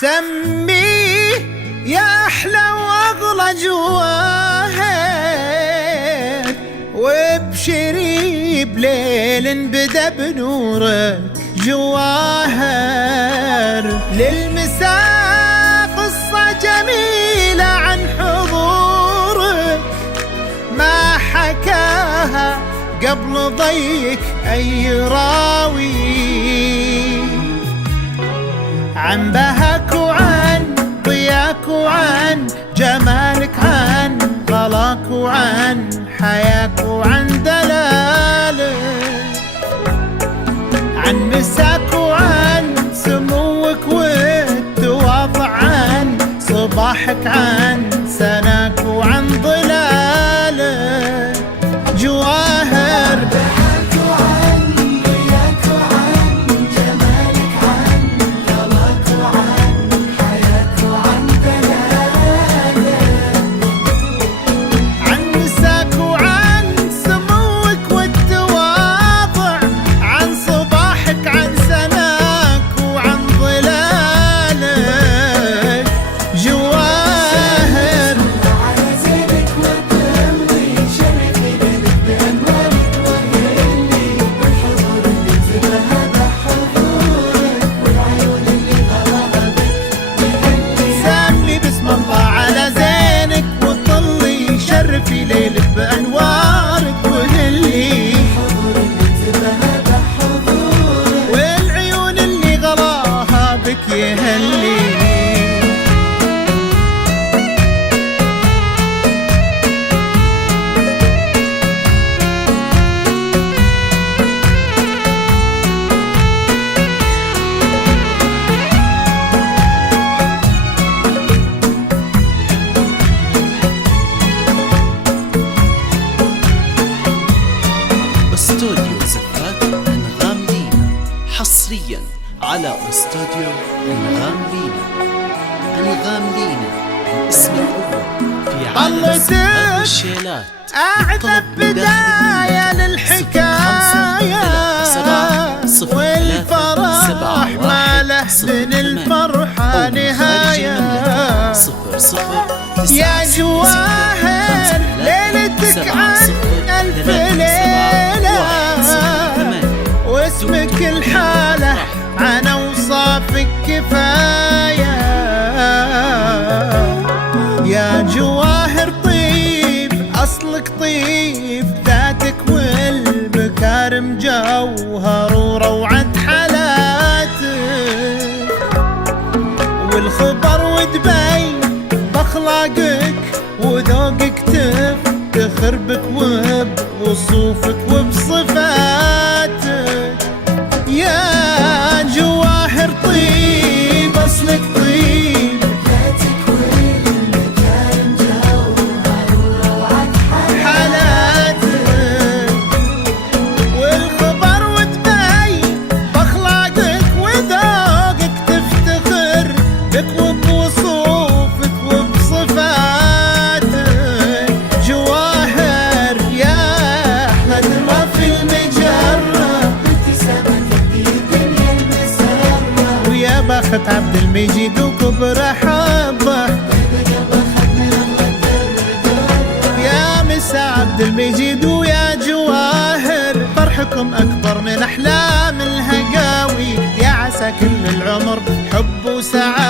سميه يا أحلى وأغلى جواهر، وابشري بليل بدا بنورك جواهر. للمساء قصة جميلة عن حضورك ما حكاها قبل ضيك أي راوي، عن بهاك وعن ضياك وعن جمالك، عن غلاك وعن حياك وعن دلالك، عن مساك وعن سموك والتواضع، عن صباحك عن سناك وعن ظلالك جواهر. في ليلك بأنوارك وهلي والعيون اللي غلاها بك يهلي. استوديو زفات أنغام لينا حصريا على استوديو أنغام لينا. أنغام لينا اسم الأول في عالم زفات الشيلات. أعذب بداية للحكاية والفرح ما له من الفرحة نهاية. يا جواهر ليلتك عن ألف ليلة، واسمك الحالة عن أوصافك كفاية. يا جواهر طيب أصلك طيب، ذاتك والمكارم جوهر وروعة حالاتك، والخبر وتبين بأخلاقك وذوقك تفتخر بك وبوصوفك وبصفاتك. يا جواهر طيب أصلك طيب، ذاتك والمكارم جوهر وروعة حالاتك، والخبر وتبين بأخلاقك وذوقك تفتخر بك وبوصوفك وبصفاتك جواهر. يا خدمة في المجرة ابتسامتك دي الدنيا المسرة، ويا بخت عبد المجيد وكبر حظه، يا مسا عبد المجيد ويا جواهر. فرحكم أكبر من أحلام الهقاوي، يا عسى كل العمر حب وسعادة.